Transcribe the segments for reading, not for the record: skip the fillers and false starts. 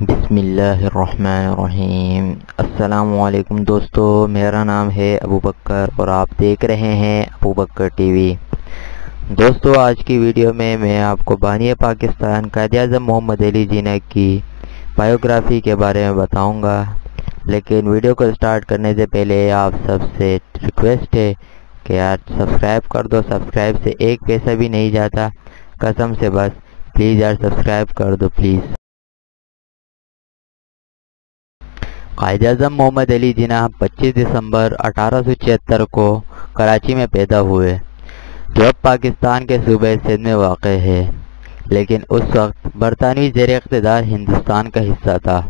بسم اللہ الرحمن الرحیم۔ السلام علیکم دوستو، میرا نام ہے ابو بکر اور آپ دیکھ رہے ہیں ابو بکر ٹی وی۔ دوستو، آج کی ویڈیو میں آپ کو بانی پاکستان قائد-ے-اعظم محمد علی جناح کی بایوگرافی کے بارے میں بتاؤں گا، لیکن ویڈیو کو سٹارٹ کرنے سے پہلے آپ سب سے ریکویسٹ ہے کہ یار سبسکرائب کر دو۔ سبسکرائب سے ایک پیسہ بھی نہیں جاتا، قسم سے، بس پلیز یار سبسکرائب کر دو پلیز۔ قائد-ے-اعظم محمد علی جناح 25 دسمبر 1876 کو کراچی میں پیدا ہوئے، جو اب پاکستان کے صوبہ سندھ میں واقع ہے، لیکن اس وقت برطانوی زیر اقتدار ہندوستان کا حصہ تھا۔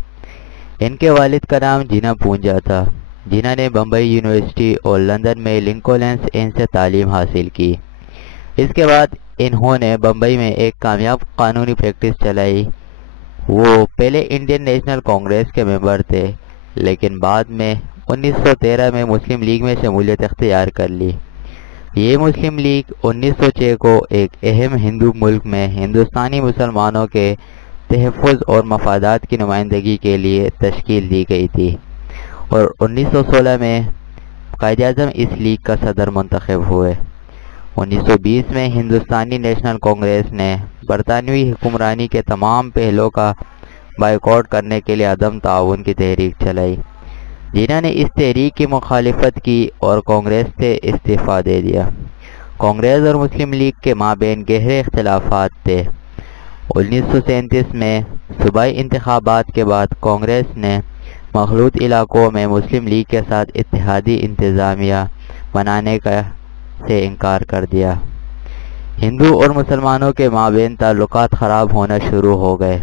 ان کے والد کا نام جناح پونجا تھا۔ جناح نے بمبئی یونیورسٹی اور لندن میں لنکولنس ان سے تعلیم حاصل کی۔ اس کے بعد انہوں نے بمبئی میں ایک کامیاب قانونی پریکٹس چلائی۔ وہ پہلے انڈین نیشنل کانگریس کے ممبر تھے، لیکن بعد میں 1913 میں مسلم لیگ میں شمولیت اختیار کر لی۔ یہ مسلم لیگ 1906 کو ایک اہم ہندو ملک میں ہندوستانی مسلمانوں کے تحفظ اور مفادات کی نمائندگی کے لیے تشکیل دی گئی تھی، اور 1916 میں قائد اعظم اس لیگ کا صدر منتخب ہوئے۔ 1920 میں ہندوستانی نیشنل کانگریس نے برطانوی حکمرانی کے تمام پہلوؤں کا بائیکاٹ کرنے کے لیے عدم تعاون کی تحریک چلائی۔ جناح نے اس تحریک کی مخالفت کی اور کانگریس سے استعفیٰ دے دیا۔ کانگریس اور مسلم لیگ کے مابین گہرے اختلافات تھے۔ 1937 میں صوبائی انتخابات کے بعد کانگریس نے مخلوط علاقوں میں مسلم لیگ کے ساتھ اتحادی انتظامیہ بنانے سے انکار کر دیا۔ ہندو اور مسلمانوں کے مابین تعلقات خراب ہونا شروع ہو گئے۔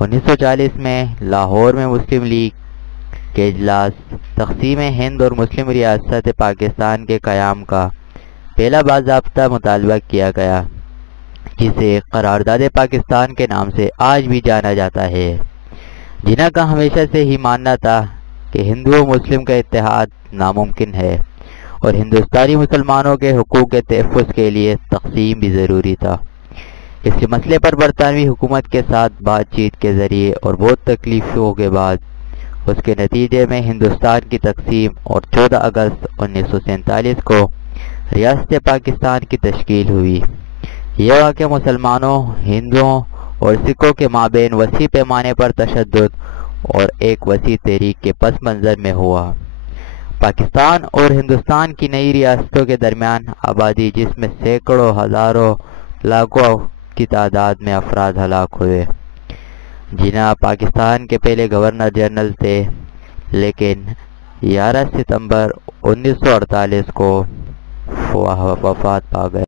1940 میں لاہور میں مسلم لیگ کے اجلاس تقسیم ہند اور مسلم ریاست پاکستان کے قیام کا پہلا باضابطہ مطالبہ کیا گیا، جسے قرارداد پاکستان کے نام سے آج بھی جانا جاتا ہے۔ جناح کا ہمیشہ سے ہی ماننا تھا کہ ہندو و مسلم کا اتحاد ناممکن ہے، اور ہندوستانی مسلمانوں کے حقوق کے تحفظ کے لیے تقسیم بھی ضروری تھا۔ اس مسئلے پر برطانوی حکومت کے ساتھ بات چیت کے ذریعے اور بہت تکلیفوں کے بعد اس کے نتیجے میں ہندوستان کی تقسیم اور 14 اگست 1947 کو ریاست پاکستان کی تشکیل ہوئی۔ یہ واقعہ مسلمانوں، ہندوؤں اور سکھوں کے مابین وسیع پیمانے پر تشدد اور ایک وسیع تحریک کے پس منظر میں ہوا۔ پاکستان اور ہندوستان کی نئی ریاستوں کے درمیان آبادی، جس میں سینکڑوں، ہزاروں، لاکھوں کی تعداد میں افراد ہلاک ہوئے۔ جناح پاکستان کے پہلے گورنر جنرل تھے، لیکن 11 ستمبر 1948 کو وفات پا گئے۔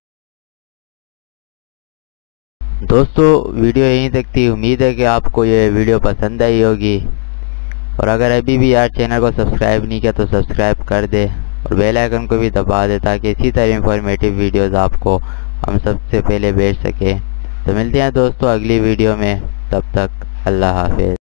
دوستو، ویڈیو یہیں تک تھی۔ امید ہے کہ آپ کو یہ ویڈیو پسند آئی ہوگی، اور اگر ابھی بھی یار چینل کو سبسکرائب نہیں کیا تو سبسکرائب کر دے اور بیل آئیکن کو بھی دبا دے، تاکہ اسی طرح انفارمیٹیو ویڈیوز آپ کو ہم سب سے پہلے بھیج سکیں۔ تو ملتے ہیں دوستو اگلی ویڈیو میں، تب تک اللہ حافظ۔